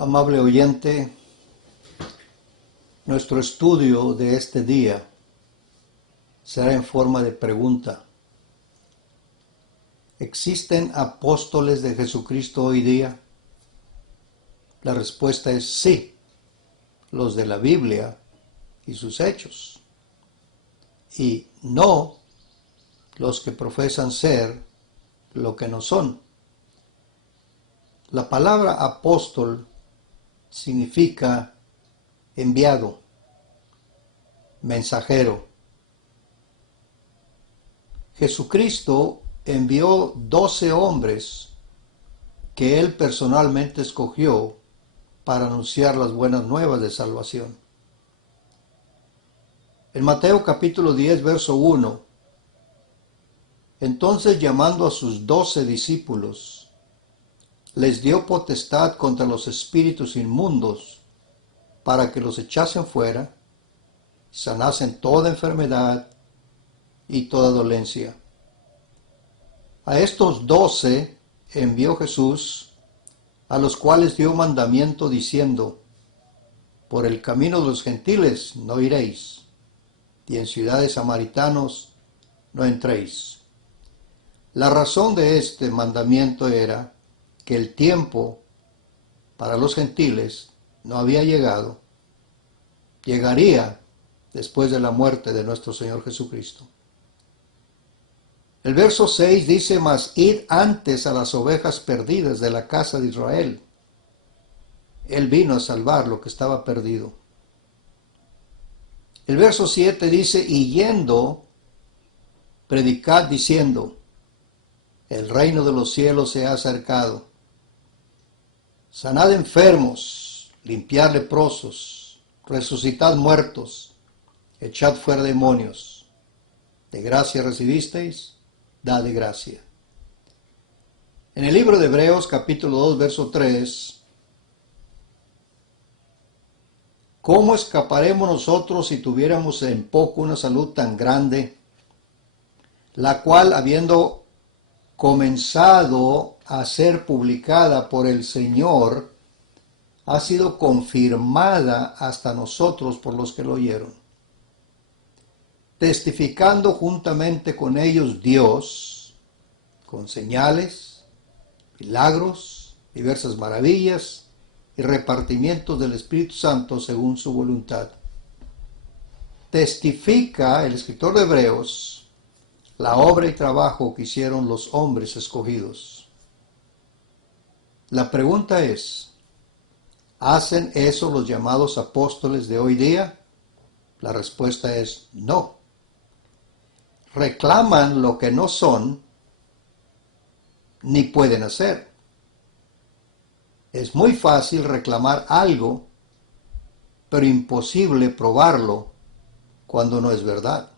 Amable oyente, nuestro estudio de este día será en forma de pregunta. ¿Existen apóstoles de Jesucristo hoy día? La respuesta es sí, los de la Biblia y sus hechos, y no los que profesan ser lo que no son. La palabra apóstol significa enviado, mensajero. Jesucristo envió 12 hombres que él personalmente escogió para anunciar las buenas nuevas de salvación. En Mateo capítulo 10, verso 1, entonces llamando a sus 12 discípulos, les dio potestad contra los espíritus inmundos para que los echasen fuera, sanasen toda enfermedad y toda dolencia. A estos 12 envió Jesús, a los cuales dio mandamiento diciendo: por el camino de los gentiles no iréis, y en ciudades samaritanos no entréis. La razón de este mandamiento era que el tiempo para los gentiles no había llegado, llegaría después de la muerte de nuestro Señor Jesucristo. El verso 6 dice: mas id antes a las ovejas perdidas de la casa de Israel. Él vino a salvar lo que estaba perdido. El verso 7 dice: y yendo, predicad diciendo: el reino de los cielos se ha acercado. Sanad enfermos, limpiad leprosos, resucitad muertos, echad fuera demonios. De gracia recibisteis, dad de gracia. En el libro de Hebreos capítulo 2, verso 3, ¿cómo escaparemos nosotros si tuviéramos en poco una salud tan grande, la cual, habiendo comenzado a ser publicada por el Señor, ha sido confirmada hasta nosotros por los que lo oyeron? Testificando juntamente con ellos Dios, con señales, milagros, diversas maravillas y repartimientos del Espíritu Santo según su voluntad. Testifica el escritor de Hebreos la obra y trabajo que hicieron los hombres escogidos. La pregunta es: ¿hacen eso los llamados apóstoles de hoy día? La respuesta es no. Reclaman lo que no son ni pueden hacer. Es muy fácil reclamar algo, pero imposible probarlo cuando no es verdad.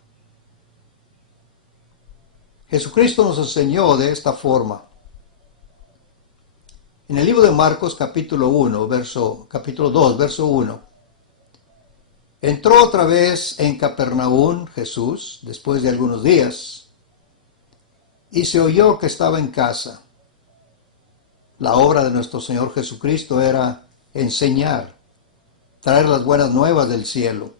Jesucristo nos enseñó de esta forma. En el libro de Marcos capítulo 2, verso 1, entró otra vez en Capernaum Jesús después de algunos días, y se oyó que estaba en casa. La obra de nuestro Señor Jesucristo era enseñar, traer las buenas nuevas del cielo.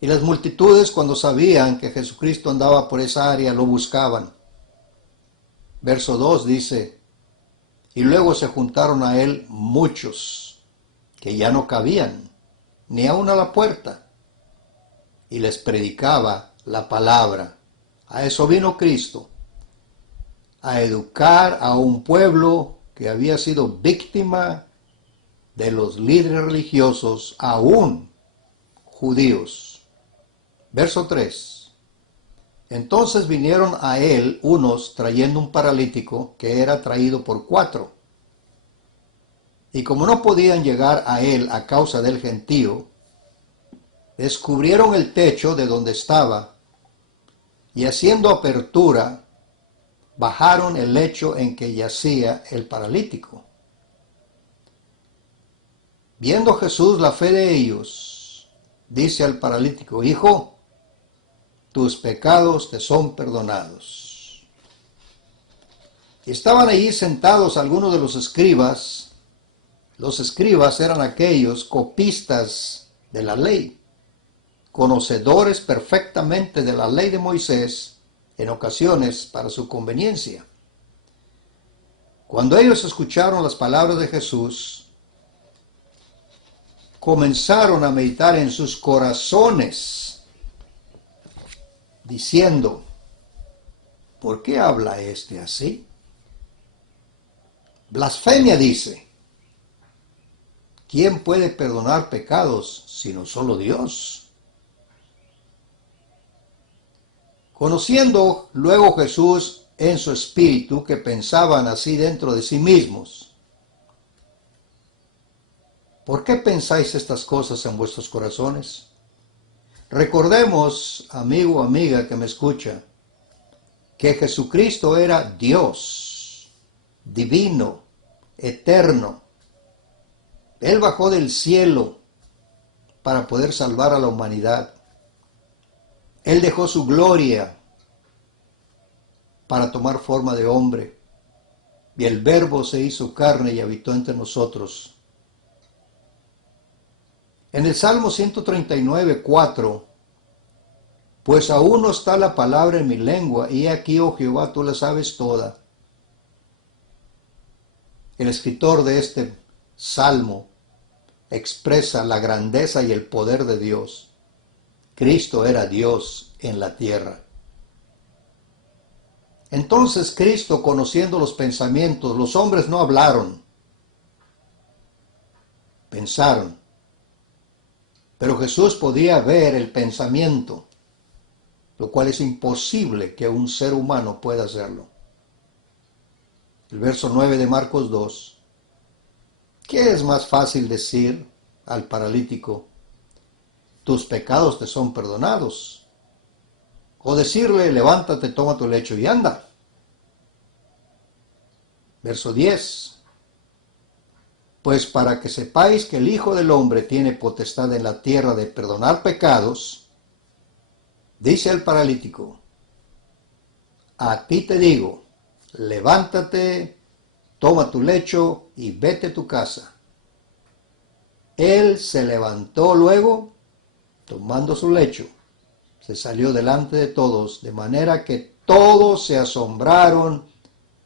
Y las multitudes, cuando sabían que Jesucristo andaba por esa área, lo buscaban. Verso 2 dice: y luego se juntaron a él muchos, que ya no cabían, ni aun a la puerta, y les predicaba la palabra. A eso vino Cristo, a educar a un pueblo que había sido víctima de los líderes religiosos, aún judíos. Verso 3. Entonces vinieron a él unos trayendo un paralítico que era traído por 4. Y como no podían llegar a él a causa del gentío, descubrieron el techo de donde estaba, y haciendo apertura, bajaron el lecho en que yacía el paralítico. Viendo Jesús la fe de ellos, dice al paralítico: hijo, tus pecados te son perdonados. Y estaban allí sentados algunos de los escribas Los escribas eran aquellos copistas de la ley, conocedores perfectamente de la ley de Moisés, en ocasiones para su conveniencia. Cuando ellos escucharon las palabras de Jesús, comenzaron a meditar en sus corazones, diciendo, ¿por qué habla este así? Blasfemia dice. ¿Quién puede perdonar pecados sino solo Dios? Conociendo luego Jesús en su espíritu que pensaban así dentro de sí mismos, ¿por qué pensáis estas cosas en vuestros corazones? Recordemos, amigo o amiga que me escucha, que Jesucristo era Dios, divino, eterno. Él bajó del cielo para poder salvar a la humanidad. Él dejó su gloria para tomar forma de hombre. Y el Verbo se hizo carne y habitó entre nosotros. En el Salmo 139, 4, pues aún no está la palabra en mi lengua, y aquí, oh Jehová, tú la sabes toda. El escritor de este Salmo expresa la grandeza y el poder de Dios. Cristo era Dios en la tierra. Entonces Cristo, conociendo los pensamientos, los hombres no hablaron, pensaron. Pero Jesús podía ver el pensamiento, lo cual es imposible que un ser humano pueda hacerlo. El verso 9 de Marcos 2. ¿Qué es más fácil decir al paralítico, tus pecados te son perdonados? O decirle, levántate, toma tu lecho y anda. Verso 10. Pues para que sepáis que el Hijo del Hombre tiene potestad en la tierra de perdonar pecados, dice el paralítico, a ti te digo, levántate, toma tu lecho y vete a tu casa. Él se levantó luego, tomando su lecho, se salió delante de todos, de manera que todos se asombraron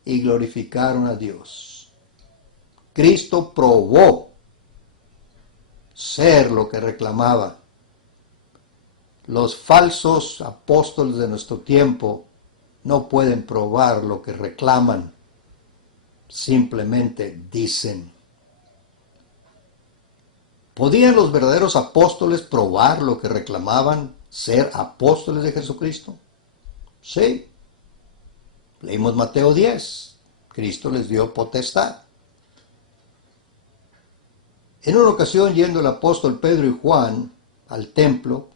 y glorificaron a Dios. Cristo probó ser lo que reclamaba. Los falsos apóstoles de nuestro tiempo no pueden probar lo que reclaman, simplemente dicen. ¿Podían los verdaderos apóstoles probar lo que reclamaban, ser apóstoles de Jesucristo? Sí. Leímos Mateo 10. Cristo les dio potestad. En una ocasión, yendo el apóstol Pedro y Juan al templo,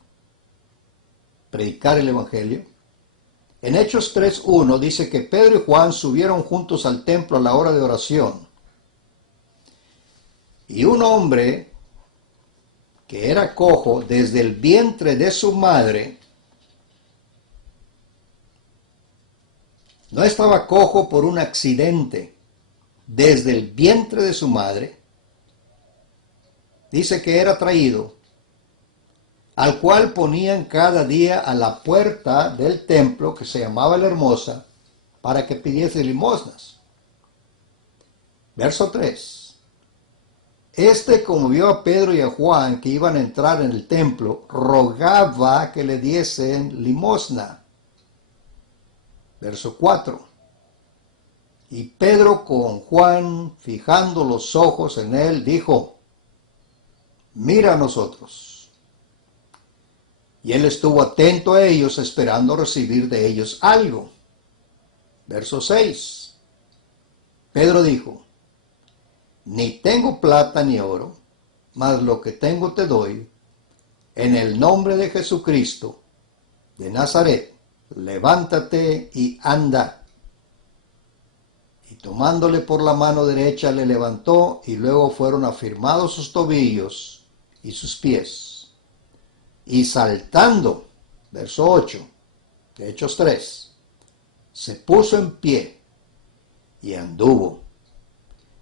predicar el Evangelio, en Hechos 3:1 dice que Pedro y Juan subieron juntos al templo a la hora de oración. Y un hombre que era cojo desde el vientre de su madre, no estaba cojo por un accidente, desde el vientre de su madre, dice que era traído, al cual ponían cada día a la puerta del templo, que se llamaba La Hermosa, para que pidiese limosnas. Verso 3. Como vio a Pedro y a Juan que iban a entrar en el templo, rogaba que le diesen limosna. Verso 4. Y Pedro con Juan, fijando los ojos en él, dijo, mira a nosotros. Y él estuvo atento a ellos, esperando recibir de ellos algo. Verso 6. Pedro dijo, ni tengo plata ni oro, mas lo que tengo te doy. En el nombre de Jesucristo de Nazaret, levántate y anda. Y tomándole por la mano derecha le levantó, y luego fueron afirmados sus tobillos y sus pies. Y saltando, verso 8 de Hechos 3, se puso en pie y anduvo.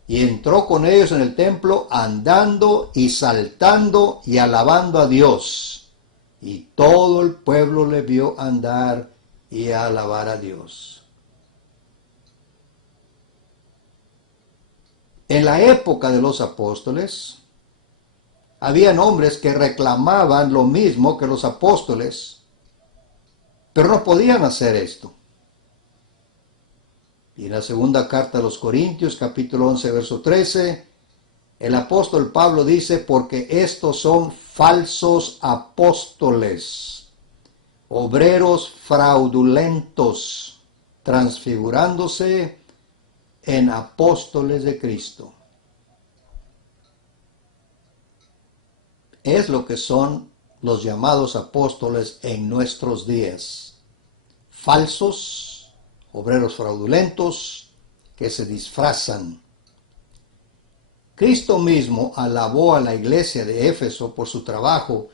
y entró con ellos en el templo andando y saltando y alabando a Dios. Y todo el pueblo le vio andar y alabar a Dios. En la época de los apóstoles, habían hombres que reclamaban lo mismo que los apóstoles, pero no podían hacer esto. Y en la segunda carta a los Corintios, capítulo 11, verso 13, el apóstol Pablo dice, porque estos son falsos apóstoles, obreros fraudulentos, transfigurándose en apóstoles de Cristo. Es lo que son los llamados apóstoles en nuestros días. Falsos, obreros fraudulentos, que se disfrazan. Cristo mismo alabó a la iglesia de Éfeso por su trabajo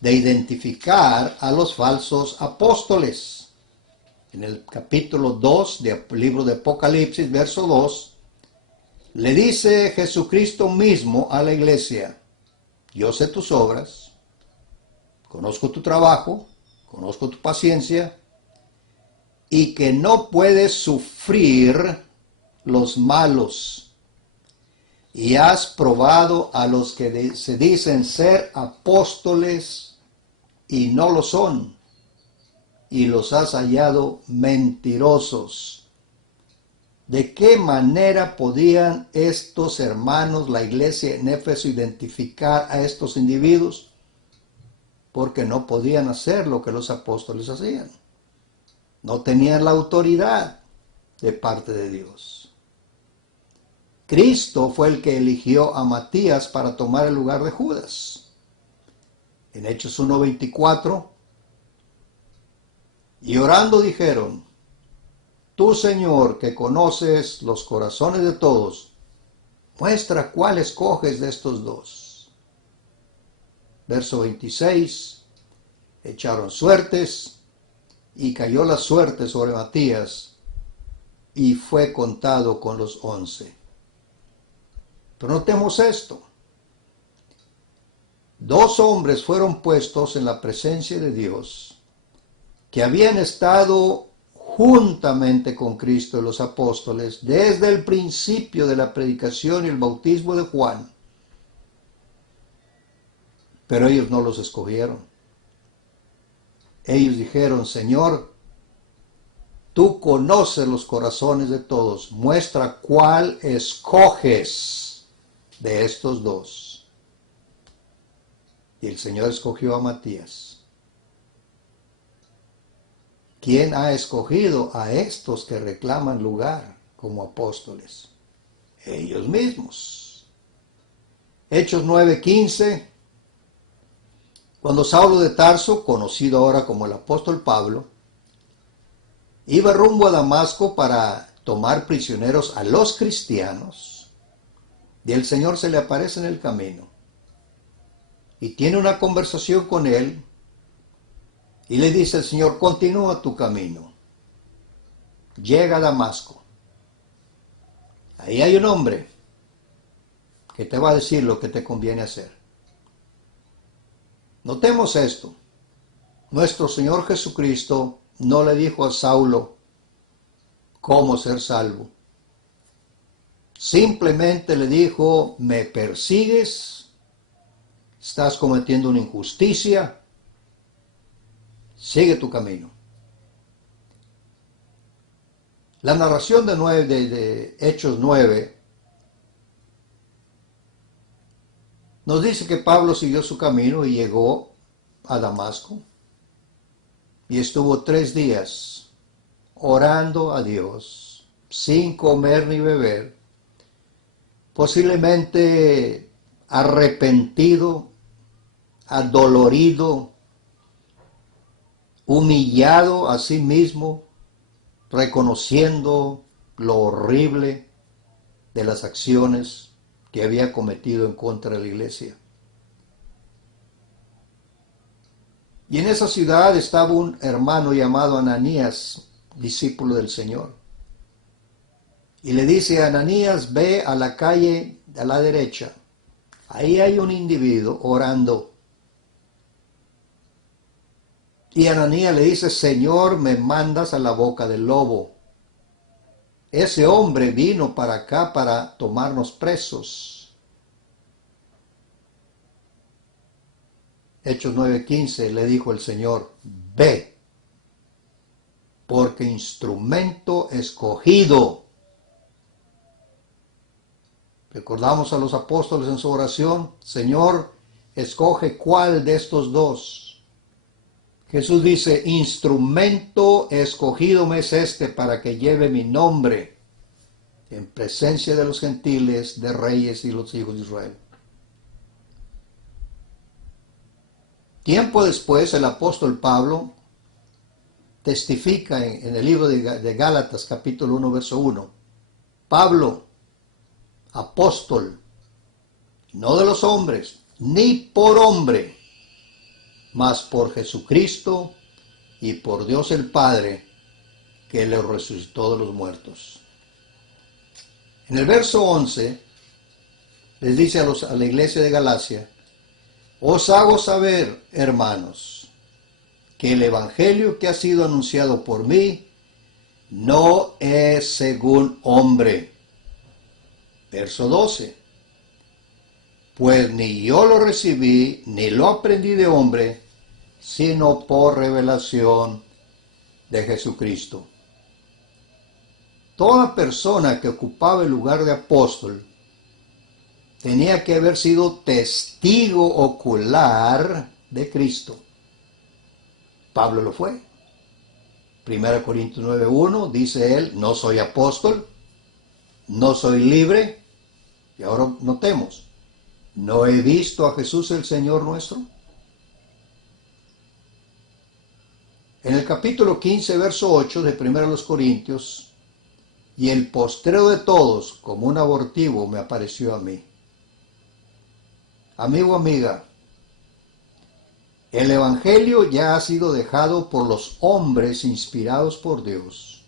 de identificar a los falsos apóstoles. En el capítulo 2 del libro de Apocalipsis, verso 2, le dice Jesucristo mismo a la iglesia, yo sé tus obras, conozco tu trabajo, conozco tu paciencia, y que no puedes sufrir los malos, y has probado a los que se dicen ser apóstoles y no lo son, y los has hallado mentirosos. ¿De qué manera podían estos hermanos, la iglesia en Éfeso, identificar a estos individuos? Porque no podían hacer lo que los apóstoles hacían. No tenían la autoridad de parte de Dios. Cristo fue el que eligió a Matías para tomar el lugar de Judas. En Hechos 1:24, y orando dijeron, tú, Señor, que conoces los corazones de todos, muestra cuál escoges de estos dos. Verso 26, echaron suertes, y cayó la suerte sobre Matías, y fue contado con los 11. Pero notemos esto. Dos hombres fueron puestos en la presencia de Dios, que habían estado juntamente con Cristo y los apóstoles desde el principio de la predicación y el bautismo de Juan. Pero ellos no los escogieron. Ellos dijeron, Señor, tú conoces los corazones de todos, muestra cuál escoges de estos dos. Y el Señor escogió a Matías. ¿Quién ha escogido a estos que reclaman lugar como apóstoles? Ellos mismos. Hechos 9:15. Cuando Saulo de Tarso, conocido ahora como el apóstol Pablo, iba rumbo a Damasco para tomar prisioneros a los cristianos, y el Señor se le aparece en el camino y tiene una conversación con él y le dice al Señor, continúa tu camino, llega a Damasco, ahí hay un hombre que te va a decir lo que te conviene hacer. Notemos esto, nuestro Señor Jesucristo no le dijo a Saulo cómo ser salvo. Simplemente le dijo, me persigues, estás cometiendo una injusticia, sigue tu camino. La narración de Hechos 9 nos dice que Pablo siguió su camino y llegó a Damasco y estuvo 3 días orando a Dios, sin comer ni beber, posiblemente arrepentido, adolorido, humillado a sí mismo, reconociendo lo horrible de las acciones que había cometido en contra de la iglesia. Y en esa ciudad estaba un hermano llamado Ananías, discípulo del Señor. y le dice a Ananías, ve a la calle a la derecha. Ahí hay un individuo orando. Y Ananías le dice, Señor, me mandas a la boca del lobo. Ese hombre vino para acá para tomarnos presos. Hechos 9:15 le dijo el Señor, ve, porque instrumento escogido. Recordamos a los apóstoles en su oración, Señor, escoge cuál de estos dos. Jesús dice, instrumento escogido me es este para que lleve mi nombre en presencia de los gentiles, de reyes y los hijos de Israel. Tiempo después, el apóstol Pablo testifica en el libro de Gálatas, capítulo 1, verso 1. Pablo, apóstol, no de los hombres, ni por hombre, mas por Jesucristo y por Dios el Padre, que le resucitó de los muertos. En el verso 11, les dice a la iglesia de Galacia, os hago saber, hermanos, que el evangelio que ha sido anunciado por mí no es según hombre. Verso 12. Pues ni yo lo recibí, ni lo aprendí de hombre, sino por revelación de Jesucristo. Toda persona que ocupaba el lugar de apóstol tenía que haber sido testigo ocular de Cristo. Pablo lo fue. 1 Corintios 9:1 dice él, no soy apóstol, no soy libre. Y ahora notemos, ¿no he visto a Jesús el Señor nuestro? En el capítulo 15, verso 8 de 1 Corintios, y el postrero de todos, como un abortivo, me apareció a mí. Amigo, amiga, el Evangelio ya ha sido dejado por los hombres inspirados por Dios.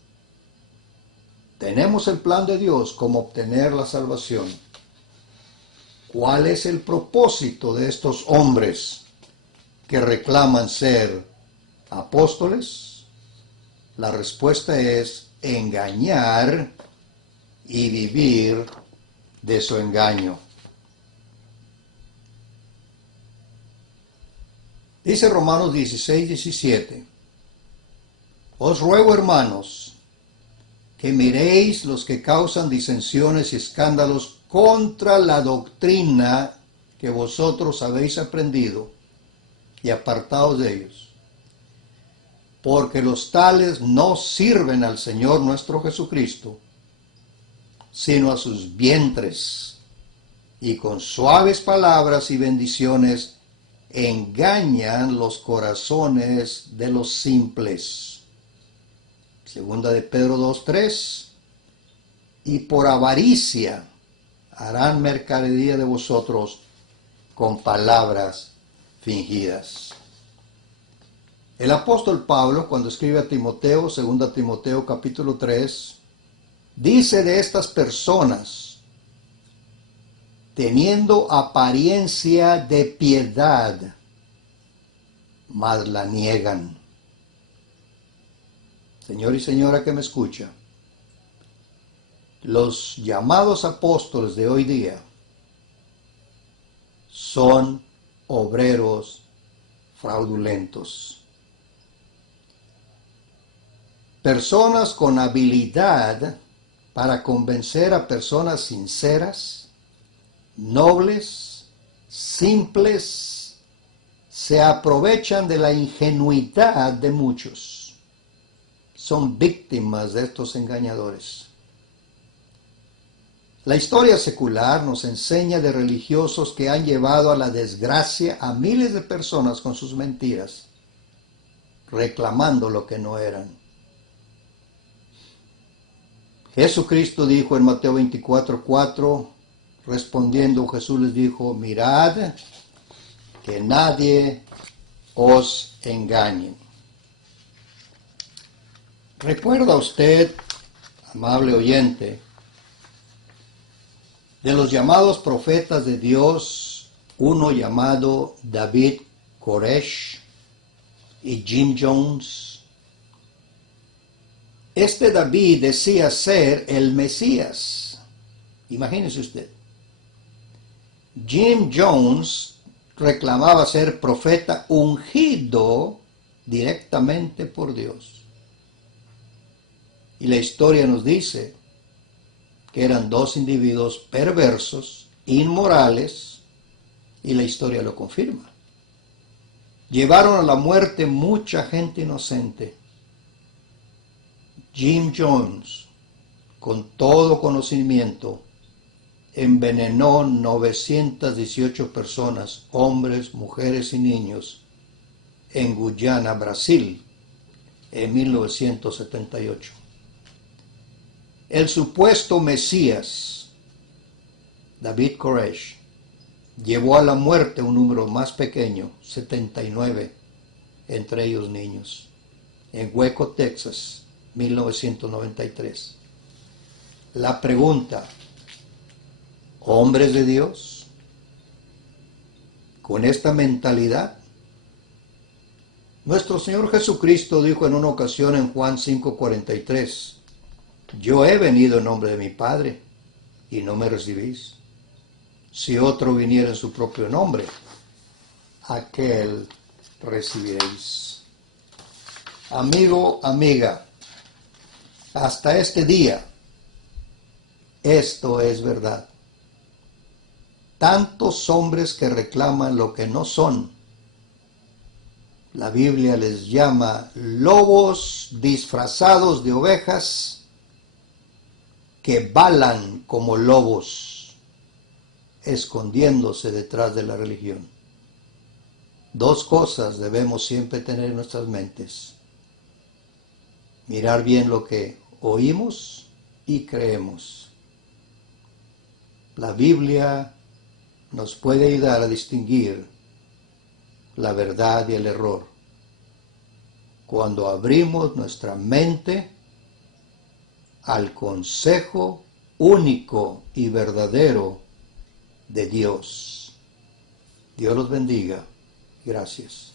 Tenemos el plan de Dios como obtener la salvación. ¿Cuál es el propósito de estos hombres que reclaman ser apóstoles? La respuesta es engañar y vivir de su engaño. Dice Romanos 16:17, os ruego, hermanos, que miréis los que causan disensiones y escándalos contra la doctrina que vosotros habéis aprendido y apartaos de ellos, porque los tales no sirven al Señor nuestro Jesucristo, sino a sus vientres, y con suaves palabras y bendiciones engañan los corazones de los simples. Segunda de Pedro 2:3, y por avaricia harán mercadería de vosotros con palabras fingidas. El apóstol Pablo, cuando escribe a Timoteo, 2 Timoteo capítulo 3, dice de estas personas, teniendo apariencia de piedad, mas la niegan. Señor y señora que me escucha, los llamados apóstoles de hoy día son obreros fraudulentos. Personas con habilidad para convencer a personas sinceras, nobles, simples, se aprovechan de la ingenuidad de muchos. Son víctimas de estos engañadores. La historia secular nos enseña de religiosos que han llevado a la desgracia a miles de personas con sus mentiras, reclamando lo que no eran. Jesucristo dijo en Mateo 24:4, respondiendo Jesús les dijo, mirad que nadie os engañe. ¿Recuerda usted, amable oyente, De los llamados profetas de Dios, uno llamado David Koresh y Jim Jones. Este David decía ser el Mesías. Imagínese usted. Jim Jones reclamaba ser profeta ungido directamente por Dios. Y la historia nos dice que eran dos individuos perversos, inmorales, y la historia lo confirma. Llevaron a la muerte mucha gente inocente. Jim Jones, con todo conocimiento, envenenó 918 personas, hombres, mujeres y niños, en Guyana, Brasil, en 1978. El supuesto Mesías, David Koresh, llevó a la muerte un número más pequeño, 79, entre ellos niños, en Waco, Texas, 1993. La pregunta, ¿hombres de Dios con esta mentalidad? Nuestro Señor Jesucristo dijo en una ocasión en Juan 5:43, yo he venido en nombre de mi Padre y no me recibís. Si otro viniera en su propio nombre, aquel recibiréis. Amigo, amiga, hasta este día, esto es verdad. Tantos hombres que reclaman lo que no son. La Biblia les llama lobos disfrazados de ovejas que balan como lobos, escondiéndose detrás de la religión. Dos cosas debemos siempre tener en nuestras mentes. Mirar bien lo que oímos y creemos. La Biblia nos puede ayudar a distinguir la verdad y el error cuando abrimos nuestra mente al consejo único y verdadero de Dios. Dios los bendiga. Gracias.